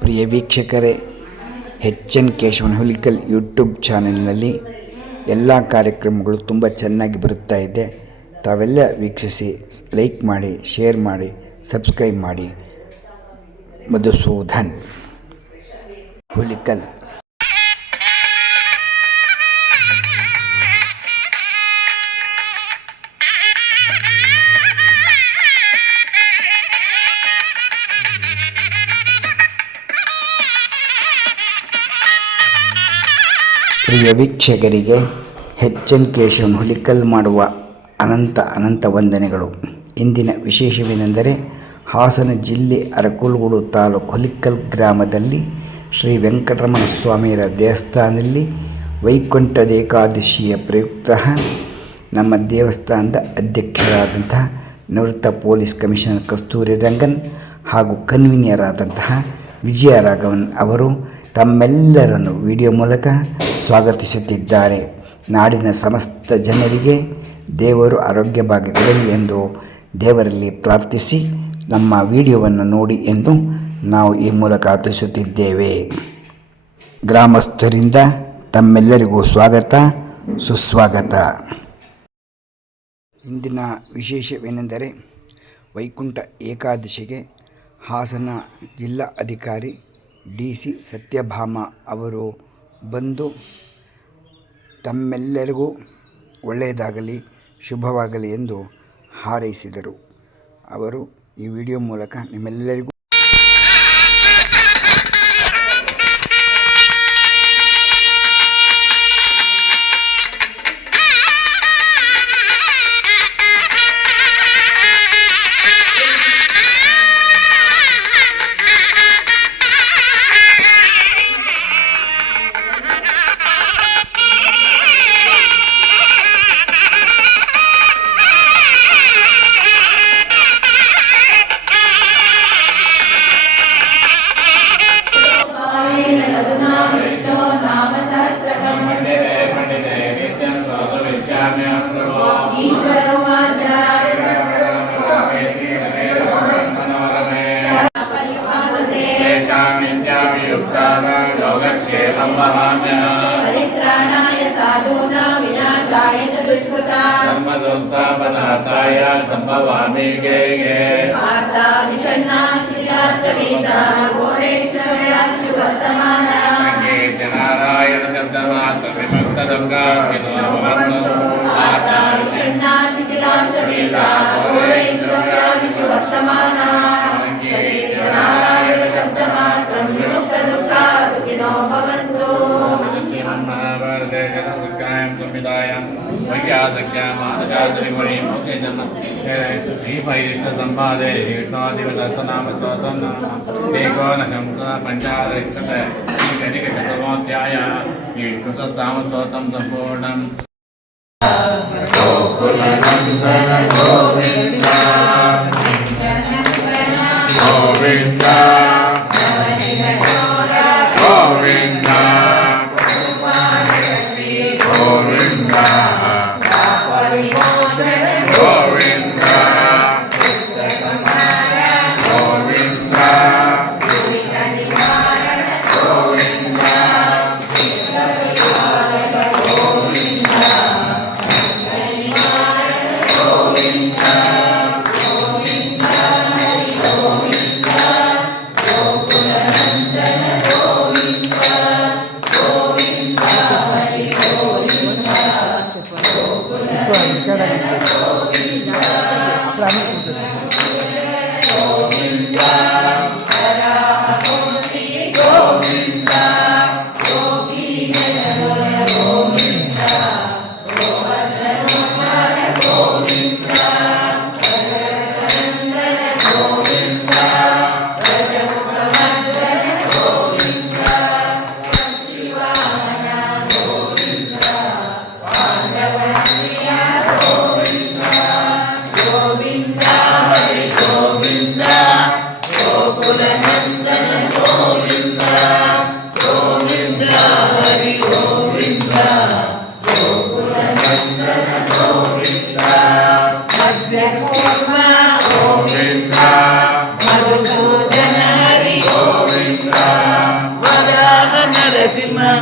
ಪ್ರಿಯ ವೀಕ್ಷಕರೇ, H N Keshavan Hulikal YouTube ಚಾನೆಲ್ನಲ್ಲಿ ಎಲ್ಲ ಕಾರ್ಯಕ್ರಮಗಳು ತುಂಬ ಚೆನ್ನಾಗಿ ಬರುತ್ತಾ ಇದೆ. ತಾವೆಲ್ಲ ವೀಕ್ಷಿಸಿ, ಲೈಕ್ ಮಾಡಿ, ಶೇರ್ ಮಾಡಿ, ಸಬ್ಸ್ಕ್ರೈಬ್ ಮಾಡಿ. ಮಧುಸೂದನ್ ಹುಲಿಕಲ್. ಪ್ರಿಯ ವೀಕ್ಷಕರಿಗೆ ಎಚ್ ಎನ್ ಕೇಶವನ್ ಹುಲಿಕಲ್ ಮಾಡುವ ಅನಂತ ಅನಂತ ವಂದನೆಗಳು. ಇಂದಿನ ವಿಶೇಷವೇನೆಂದರೆ ಹಾಸನ ಜಿಲ್ಲೆ ಅರಕುಲ್ಗೂಡು ತಾಲೂಕು ಹುಲಿಕಲ್ ಗ್ರಾಮದಲ್ಲಿ ಶ್ರೀ ವೆಂಕಟರಮಣ ಸ್ವಾಮಿಯರ ದೇವಸ್ಥಾನದಲ್ಲಿ ವೈಕುಂಠದ ಏಕಾದಶಿಯ ಪ್ರಯುಕ್ತ ನಮ್ಮ ದೇವಸ್ಥಾನದ ಅಧ್ಯಕ್ಷರಾದಂತಹ ನಿವೃತ್ತ ಪೊಲೀಸ್ ಕಮಿಷನರ್ ಕಸ್ತೂರಿ ರಂಗನ್ ಹಾಗೂ ಕನ್ವೀನಿಯರ್ ಆದಂತಹ ವಿಜಯ ರಾಘವನ್ ಅವರು ತಮ್ಮೆಲ್ಲರನ್ನು ವಿಡಿಯೋ ಮೂಲಕ ಸ್ವಾಗತಿಸುತ್ತಿದ್ದಾರೆ. ನಾಡಿನ ಸಮಸ್ತ ಜನರಿಗೆ ದೇವರು ಆರೋಗ್ಯ ಭಾಗ್ಯ ಎಂದು ದೇವರಲ್ಲಿ ಪ್ರಾರ್ಥಿಸಿ ನಮ್ಮ ವಿಡಿಯೋವನ್ನು ನೋಡಿ ಎಂದು ನಾವು ಈ ಮೂಲಕ ತಿಳಿಸುತ್ತಿದ್ದೇವೆ. ಗ್ರಾಮಸ್ಥರಿಂದ ತಮ್ಮೆಲ್ಲರಿಗೂ ಸ್ವಾಗತ, ಸುಸ್ವಾಗತ. ಇಂದಿನ ವಿಶೇಷವೇನೆಂದರೆ ವೈಕುಂಠ ಏಕಾದಶಿಗೆ ಹಾಸನ ಜಿಲ್ಲಾ ಅಧಿಕಾರಿ ಡಿ ಸಿ ಸತ್ಯಭಾಮ ಅವರು ಬಂದು ತಮ್ಮೆಲ್ಲರಿಗೂ ಒಳ್ಳೆಯದಾಗಲಿ ಶುಭವಾಗಲಿ ಎಂದು ಹಾರೈಸಿದರು. ಅವರು ಈ ವಿಡಿಯೋ ಮೂಲಕ ನಿಮ್ಮೆಲ್ಲರಿಗೂ परित्राणाय साधूनां विनाशाय च दुष्कृताम् संस्थापनार्थाय सम्भवामि गे गे वार्ता विषण्णाशिलाश्चमेता घोरेश्वर्यादिषु वर्तमाना नारायण शब्दमात्र विभक्तदुर्गा वार्ता विषण्णाशिलाश्चमेता घोरेश्वर्यादिषु ശ്രീഭൈഷ്ടസംവാദേ ഏകോനകംപഞ്ചാദശതമോധ്യായ സമ്പൂർണം Gokulanandana Govinda se firma.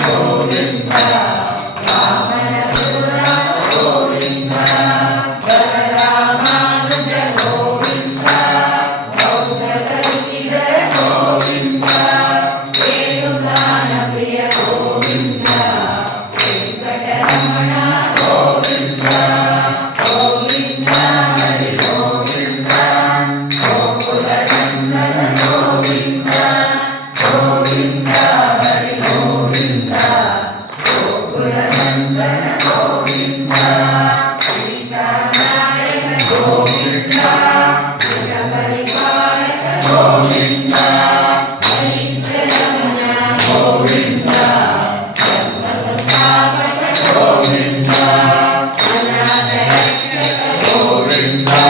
surrender.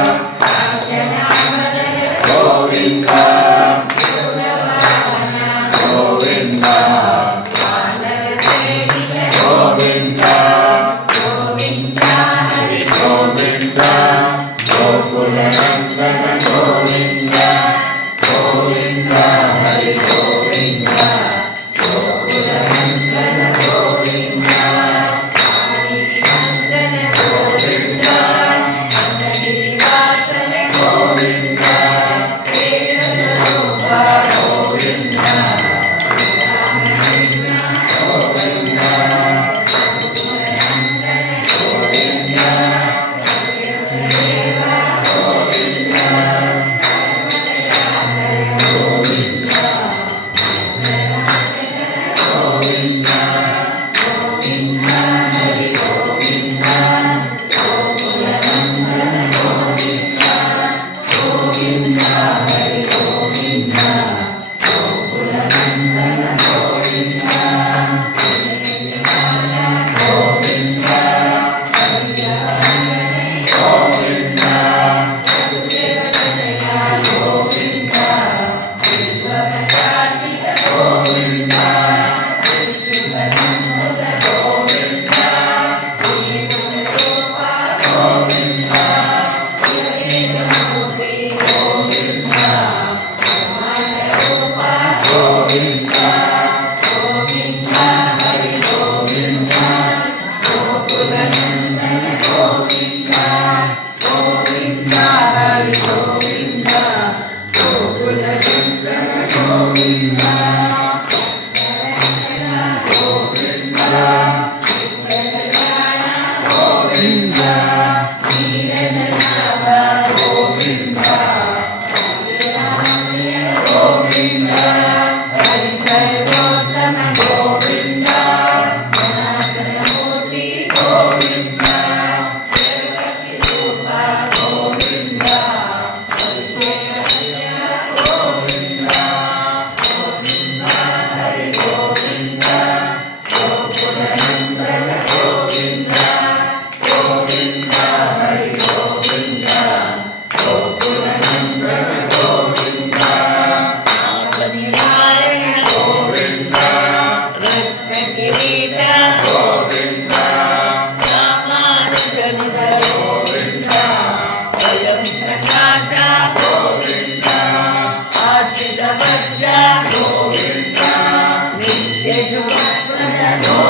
Beijo. you.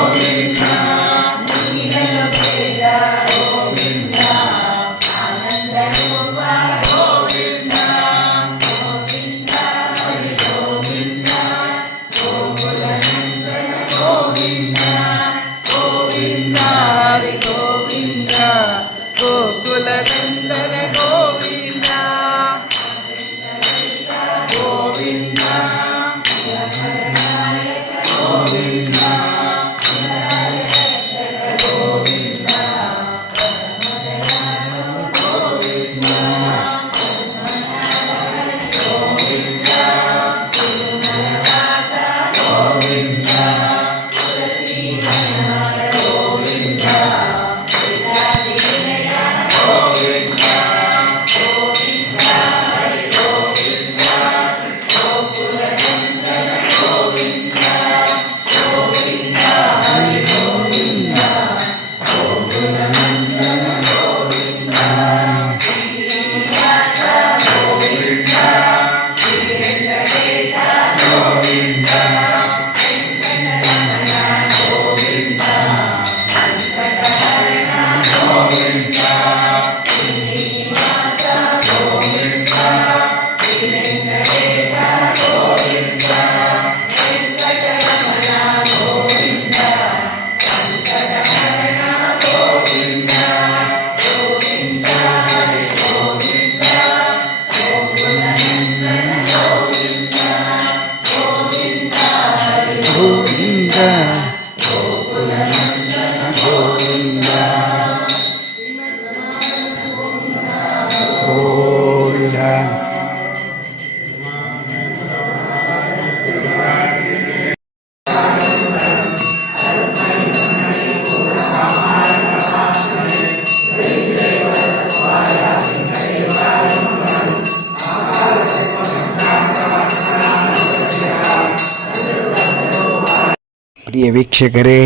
ಪ್ರಿಯ ವೀಕ್ಷಕರೇ,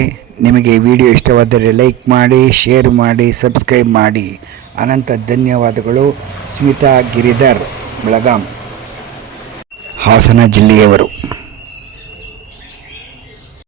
ನಿಮಗೆ ವಿಡಿಯೋ ಇಷ್ಟವಾದರೆ ಲೈಕ್ ಮಾಡಿ, ಶೇರ್ ಮಾಡಿ, ಸಬ್ಸ್ಕ್ರೈಬ್ ಮಾಡಿ. ಅನಂತ ಧನ್ಯವಾದಗಳು. ಸ್ಮಿತಾ ಗಿರಿಧರ್, ಬೆಳಗಾಂ. ಹಾಸನ ಜಿಲ್ಲೆಯವರು.